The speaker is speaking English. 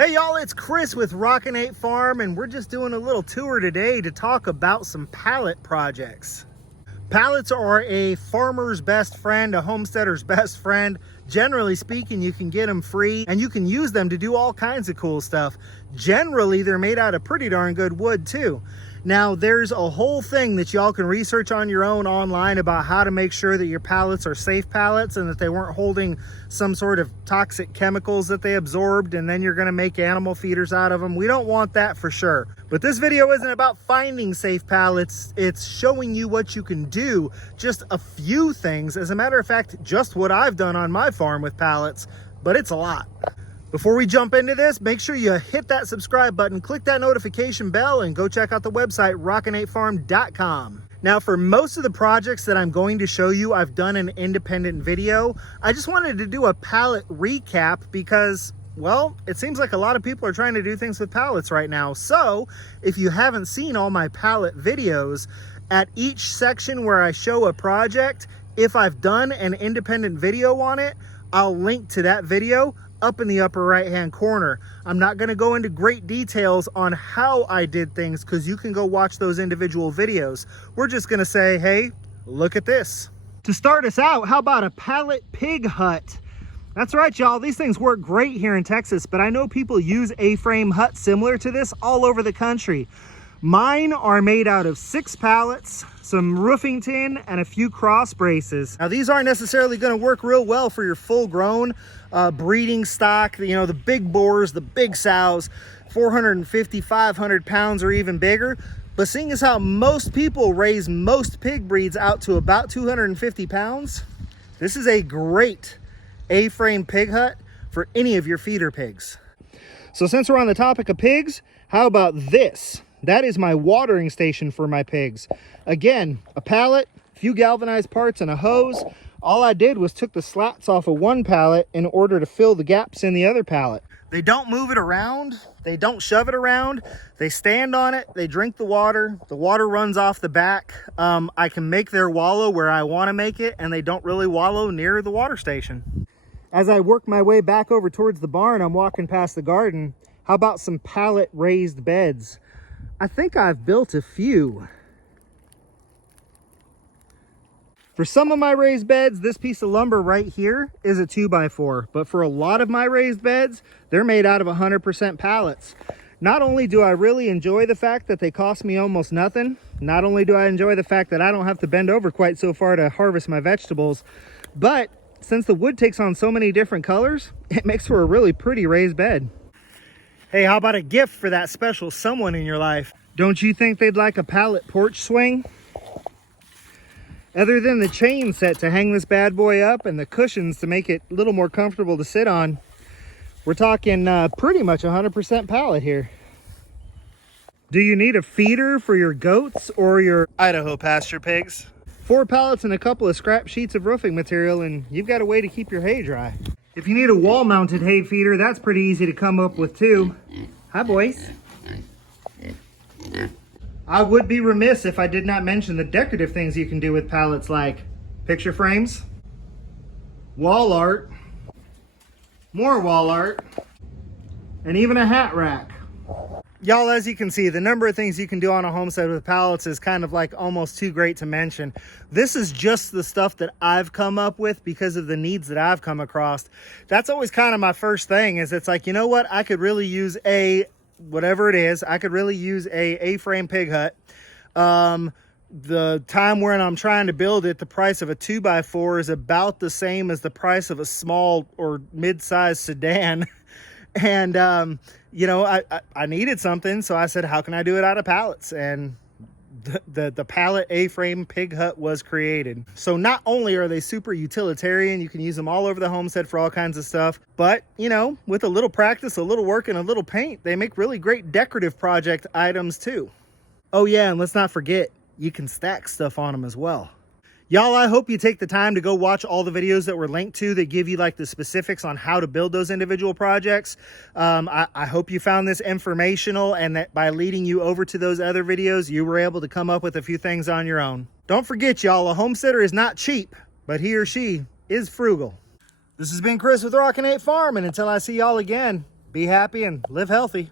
Hey y'all, it's Chris with Rockin Farm, and we're just doing a little tour today to talk about some pallet projects. Pallets are a farmer's best friend, a homesteader's best friend. Generally speaking, you can get them free and you can use them to do all kinds of cool stuff. Generally, they're made out of pretty darn good wood too. Now, there's a whole thing that y'all can research on your own online about how to make sure that your pallets are safe pallets and that they weren't holding some sort of toxic chemicals that they absorbed, and then you're gonna make animal feeders out of them. We don't want that for sure. But this video isn't about finding safe pallets. It's showing you what you can do, just a few things. As a matter of fact, just what I've done on my farm with pallets, but it's a lot. Before we jump into this, make sure you hit that subscribe button, click that notification bell, and go check out the website, rockin8farm.com. Now, for most of the projects that I'm going to show you, I've done an independent video. I just wanted to do a pallet recap because, well, it seems like a lot of people are trying to do things with pallets right now. So, if you haven't seen all my pallet videos, at each section where I show a project, if I've done an independent video on it, I'll link to that video up in the upper right hand corner. I'm not going to go into great details on how I did things because you can go watch those individual videos. We're just going to say, hey, look at this. To start us out, how about a Pallet Pig Hut? That's right, y'all. These things work great here in Texas, but I know people use A-frame huts similar to this all over the country. Mine are made out of 6 pallets, some roofing tin, and a few cross braces. Now, these aren't necessarily going to work real well for your full-grown breeding stock, you know, the big boars, the big sows, 450, 500 pounds or even bigger. But seeing as how most people raise most pig breeds out to about 250 pounds, this is a great A-frame pig hut for any of your feeder pigs. So since we're on the topic of pigs, how about this? That is my watering station for my pigs. Again, a pallet, a few galvanized parts, and a hose. All I did was took the slats off of one pallet in order to fill the gaps in the other pallet. They don't move it around. They don't shove it around. They stand on it. They drink the water. The water runs off the back. I can make their wallow where I want to make it, and they don't really wallow near the water station. As I work my way back over towards the barn, I'm walking past the garden. How about some pallet raised beds? I think I've built a few. For some of my raised beds, this piece of lumber right here is a 2x4, but for a lot of my raised beds, they're made out of 100% pallets. Not only do I really enjoy the fact that they cost me almost nothing, not only do I enjoy the fact that I don't have to bend over quite so far to harvest my vegetables, but since the wood takes on so many different colors, it makes for a really pretty raised bed. Hey, how about a gift for that special someone in your life? Don't you think they'd like a pallet porch swing? Other than the chain set to hang this bad boy up and the cushions to make it a little more comfortable to sit on, we're talking pretty much 100% pallet here. Do you need a feeder for your goats or your Idaho pasture pigs? 4 pallets and a couple of scrap sheets of roofing material, and you've got a way to keep your hay dry. If you need a wall-mounted hay feeder, that's pretty easy to come up with too. Hi, boys. I would be remiss if I did not mention the decorative things you can do with pallets, like picture frames, wall art, more wall art, and even a hat rack. Y'all, as you can see, the number of things you can do on a homestead with pallets is kind of like almost too great to mention. This is just the stuff that I've come up with because of the needs that I've come across. That's always kind of my first thing, is it's like, you know what, I could really use whatever it is, I could really use a A-frame pig hut. The time when I'm trying to build it, the price of a 2x4 is about the same as the price of a small or mid-sized sedan. And, you know, I needed something, so I said, how can I do it out of pallets? And the pallet A-frame pig hut was created. So not only are they super utilitarian, you can use them all over the homestead for all kinds of stuff, but, you know, with a little practice, a little work, and a little paint, they make really great decorative project items too. Oh yeah, and let's not forget, you can stack stuff on them as well. Y'all, I hope you take the time to go watch all the videos that were linked to that give you like the specifics on how to build those individual projects. I hope you found this informational and that by leading you over to those other videos, you were able to come up with a few things on your own. Don't forget, y'all, a homesteader is not cheap, but he or she is frugal. This has been Chris with Rockin Farm, and until I see y'all again, Be happy and live healthy.